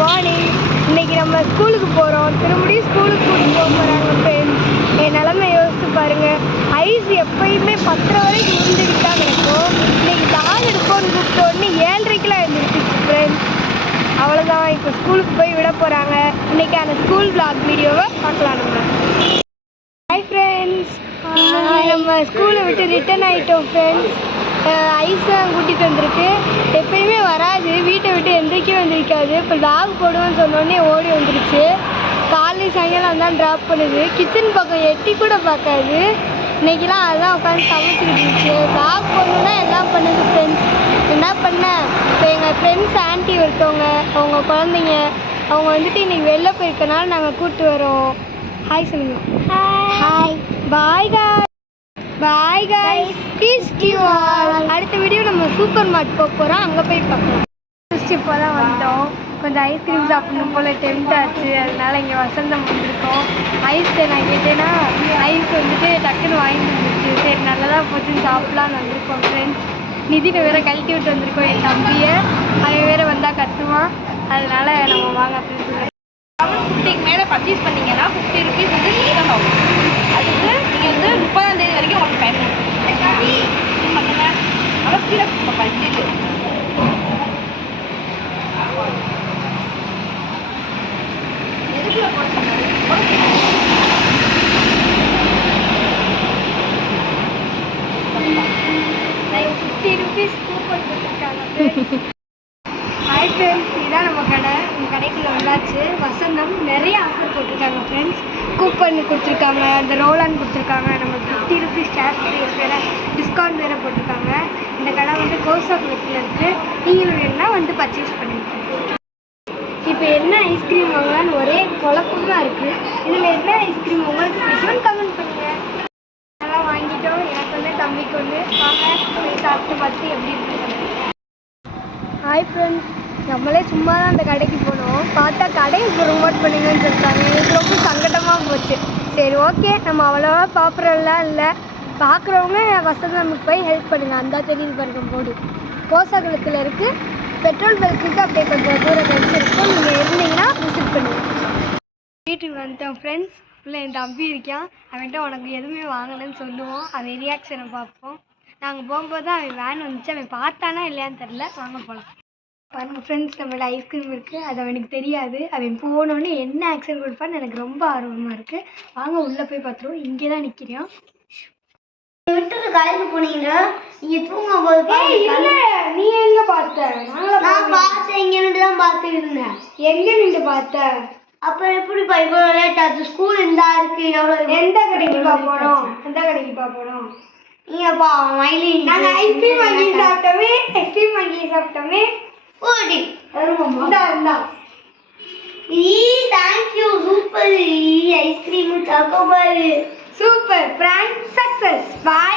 Morning இன்னைக்கு நம்ம ஸ்கூலுக்கு போகிறோம் திரும்பியும் ஸ்கூலுக்கு கூட்டிட்டு போக போகிறாங்க ஃப்ரெண்ட்ஸ் என் நிலமை யோசித்து பாருங்கள் ஐஸ் எப்பயுமே பத்தரை வரைக்கும் உருண்டுக்கிட்டு தான் கிடக்கும். இன்னைக்கு டால் எடுப்போம்னு கூப்பிட்ட உடனே ஏழரைக்கெலாம் எழுந்திரிச்சு ஃப்ரெண்ட்ஸ் அவ்வளோதான் இப்போ ஸ்கூலுக்கு போய் விட போகிறாங்க இன்னைக்கான ஸ்கூல் vlog வீடியோவை பார்க்கலாம் நம்ம. ஹாய் ஃப்ரெண்ட்ஸ் நம்ம ஸ்கூலை விட்டு ரிட்டர்ன் ஆகிட்டோம் ஃப்ரெண்ட்ஸ் ஐஸாக கூட்டிகிட்டு வந்திருக்கு. எப்பயுமே வராது. வீட்டை விட்டு எந்திரிக்கவே எந்திரிக்காது. இப்போ டாக் போடுவேன்னு சொன்னோடனே ஓடி வந்துருச்சு. காலை சாயங்காலம் தான் ட்ராப் பண்ணுது. கிச்சன் பக்கம் எட்டி கூட பார்க்காது. இன்னைக்கெல்லாம் அதான் உட்காந்து சமைச்சிட்டு இருந்துச்சு. டாக் போடணுன்னா எல்லாம் பண்ணுது ஃப்ரெண்ட்ஸ் என்ன பண்ண? இப்போ எங்கள் ஃப்ரெண்ட்ஸ் ஆன்ட்டி ஒருத்தவங்க அவங்க குழந்தைங்க அவங்க வந்துட்டு இன்னைக்கு வெளில போயிருக்கனால நாங்கள் கூப்பிட்டு வரோம். ஹாய் சொல்லுங்க. Hi bye guy bye guys kiss you super mart போக போகிறோம் அங்கே போய் பார்க்கலாம். ஃபஸ்ட் இப்போ தான் வந்தோம். கொஞ்சம் ஐஸ்கிரீம் சாப்பிடணும் போல் டென்ட் ஆச்சு. அதனால இங்கே வசந்தம் வந்திருக்கோம். ஐஸ் நான் கேட்டேன்னா ஐஸ் வந்துட்டு டக்குன்னு வாங்கி வந்துருச்சு. சரி நல்லதாக போச்சுன்னு சாப்பிட்லான்னு வந்திருக்கோம் ஃப்ரெண்ட்ஸ் நிதினை வேற கழட்டி விட்டு வந்திருக்கோம் என் தம்பியை. அவன் வேற வந்தால் கத்துவான் அதனால நம்ம வாங்க அப்படின்னு சொல்லி ஃபிஃப்டிக்கு மேலே பர்ச்சேஸ் பண்ணிங்கன்னா ஃபிஃப்டி ருபீஸ் வந்து டிஸ்கவுண்ட் ஆகும் அதுக்கு நீங்கள் வந்து முப்பதாம் தேதி வரைக்கும் உங்களுக்கு டைம் பண்ணுங்க அதான் ஸ்பீடாக பண்ணிட்டு எதுக்குள்ள போட்டு ஃபிஃப்டி ருபீஸ் கூப்பன் கொடுத்துருக்காங்க ஹாய் ஃப்ரெண்ட்ஸ் இதான் நம்ம கடை இந்த கடைக்கு வந்தாச்சு. வசந்தம் நிறைய ஆஃபர் போட்டிருக்காங்க ஃப்ரெண்ட்ஸ் கூப்பன் கொடுத்துருக்காங்க அந்த ரோலான் கொடுத்துருக்காங்க நம்ம ஃபிஃப்டி ருபீஸ் கேஷ் வேறு டிஸ்கவுண்ட் வேறு போட்டிருக்காங்க. இந்த கடை வந்து கோசாக்குளத்தில் இருக்குது நீங்கள் வேணும்னா வந்து பர்ச்சேஸ் பண்ணிக்கலாம். இப்போ என்ன ஐஸ்கிரீம் வாங்கலான்னு ஒரே குழப்பமாக இருக்குது இதில் என்ன ஐஸ்கிரீம் உங்களுக்கு பிடிக்கும்னு கமெண்ட் பண்ணுங்கள் அதெல்லாம் வாங்கிட்டோம். எனக்கு வந்து தம்பிக்கு வந்து வாங்க. போய் சாப்பிட்டு பார்த்து எப்படி இருக்கு ஹாய் ஃப்ரெண்ட்ஸ் நம்மளே சும்மா தான் அந்த கடைக்கு போனோம். பார்த்தா கடையை ப்ரொமோட் பண்ணுங்கன்னு சொல்லிட்டாங்க. எனக்கு ரொம்ப சங்கடமாக போச்சு. சரி ஓகே நம்ம அவ்வளோவா பாப்புலர்லாம் இல்லை. பார்க்குறவங்க வசந்தமுக்கு போய் ஹெல்ப் பண்ணுங்க. அந்த தெரியுது பாருங்க போடு. கோசாகுளத்தில் இருக்குது பெட்ரோல் பல்க்குக்கு அப்படியே கொஞ்சம் தூரம் கழிச்சு நீங்கள் இருந்தீங்கன்னா விசிட் பண்ணுங்கள் வீட்டுக்கு வந்துட்டோம் ஃப்ரெண்ட்ஸ் இல்லை என் தம்பி இருக்கான். அவன்கிட்ட உனக்கு எதுவுமே வாங்கலைன்னு சொல்லுவோம். அவன் ரியாக்ஷனை பார்ப்போம். நாங்கள் போகும்போது தான் அவன் வேன் வந்துச்சு. அவன் பார்த்தானா இல்லையான்னு தெரில வாங்க போகலாம் பாருங்க ஃப்ரெண்ட்ஸ் நம்மளோட ஐஸ்கிரீம் இருக்குது அது அவனுக்கு தெரியாது. அவன் போனோடனே என்ன ஆக்ஷன் கொடுப்பான்னு எனக்கு ரொம்ப ஆர்வமாக இருக்குது வாங்க உள்ளே போய் பார்த்துருவோம். இங்கே தான் நிற்கிறான் விட்டுட்டு கடைக்கு போனீங்க. நீங்க தூங்கும் போது நீ எங்கே பார்த்த? நான் பார்த்தேன் இங்க நின்று தான் பார்த்து இருந்தேன் எங்கே நின்று பார்த்த? அப்புறம் எப்படி இவ்வளோ லேட் ஆச்சு? ஸ்கூல் இருந்தா இருக்கு எவ்வளோ எந்த கடைக்கு பார்ப்போம் எந்த கடைக்கு பார்ப்போம் நீங்கப்பா மயிலி நாங்கள் ஐஸ்கிரீம் வாங்கி சாப்பிட்டோமே. ஐஸ்கிரீம் வாங்கி சாப்பிட்டோமே. ஓடி ஈ thank you super. Ice cream chocobar super. Prank success bye